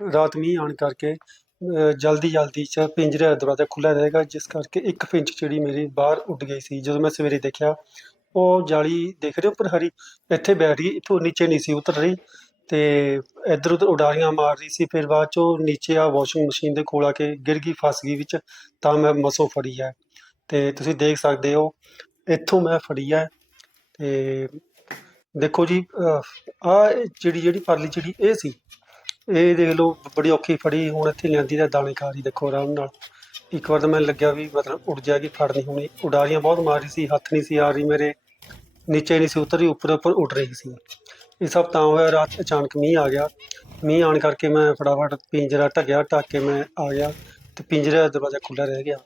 ਰਾਤ ਮੀਂਹ ਆਉਣ ਕਰਕੇ ਜਲਦੀ 'ਚ ਪਿੰਜਰੇ ਦਾ ਦਰਵਾਜ਼ਾ ਖੁੱਲ੍ਹਾ ਰਹੇਗਾ, ਜਿਸ ਕਰਕੇ ਇੱਕ ਫਿੰਚ ਚਿੜੀ ਮੇਰੀ ਬਾਹਰ ਉੱਡ ਗਈ ਸੀ। ਜਦੋਂ ਮੈਂ ਸਵੇਰੇ ਦੇਖਿਆ, ਉਹ ਜਾਲੀ ਦੇਖ ਰਹੇ ਉੱਪਰ ਹਰੀ, ਇੱਥੇ ਬੈਠ ਗਈ, ਇੱਥੋਂ ਨੀਚੇ ਨਹੀਂ ਸੀ ਉਤਰ ਰਹੀ ਅਤੇ ਇੱਧਰ ਉੱਧਰ ਉਡਾਰੀਆਂ ਮਾਰ ਰਹੀ ਸੀ। ਫਿਰ ਬਾਅਦ 'ਚੋਂ ਨੀਚੇ ਆ ਵਾਸ਼ਿੰਗ ਮਸ਼ੀਨ ਦੇ ਕੋਲ ਆ ਕੇ ਗਿਰ ਗਈ, ਫਸ ਗਈ ਵਿੱਚ, ਤਾਂ ਮੈਂ ਮਸੋਂ ਫੜੀ ਹੈ। ਅਤੇ ਤੁਸੀਂ ਦੇਖ ਸਕਦੇ ਹੋ, ਇੱਥੋਂ ਮੈਂ ਫੜੀ ਹੈ। ਅਤੇ ਦੇਖੋ ਜੀ, ਆਹ ਚਿੜੀ ਜਿਹੜੀ ਪਰਲੀ ਚਿੜੀ ਇਹ ਸੀ, ਇਹ ਦੇਖ ਲਓ ਬੜੀ ਔਖੀ ਫੜੀ, ਹੁਣ ਇੱਥੇ ਲਿਆਂਦੀ ਤਾਂ ਦਾਣੇ ਖਾ ਰਹੀ, ਦੇਖੋ ਆਰਾਮ ਨਾਲ। ਇੱਕ ਵਾਰ ਤਾਂ ਮੈਨੂੰ ਲੱਗਿਆ ਵੀ ਮਤਲਬ ਉੱਡ ਜਾਏਗੀ, ਫੜ ਨਹੀਂ ਹੋਣੀ, ਉਡਾਰੀਆਂ ਬਹੁਤ ਮਾਰ ਰਹੀ ਸੀ, ਹੱਥ ਨਹੀਂ ਸੀ ਆ ਰਹੀ ਮੇਰੇ, ਨੀਚੇ ਨਹੀਂ ਸੀ ਉਤਰ ਰਹੀ, ਉੱਪਰ ਉੱਡ ਰਹੀ ਸੀ। ਇਹ ਸਭ ਤਾਂ ਹੋਇਆ, ਰਾਤ ਅਚਾਨਕ ਮੀਂਹ ਆ ਗਿਆ। ਮੀਂਹ ਆਉਣ ਕਰਕੇ ਮੈਂ ਫਟਾਫਟ ਪਿੰਜਰਾ ਢੱਕਿਆ, ਢੱਕ ਕੇ ਮੈਂ ਆ ਗਿਆ, ਅਤੇ ਪਿੰਜਰੇ ਦਾ ਦਰਵਾਜ਼ਾ ਖੁੱਲ੍ਹਾ ਰਹਿ ਗਿਆ।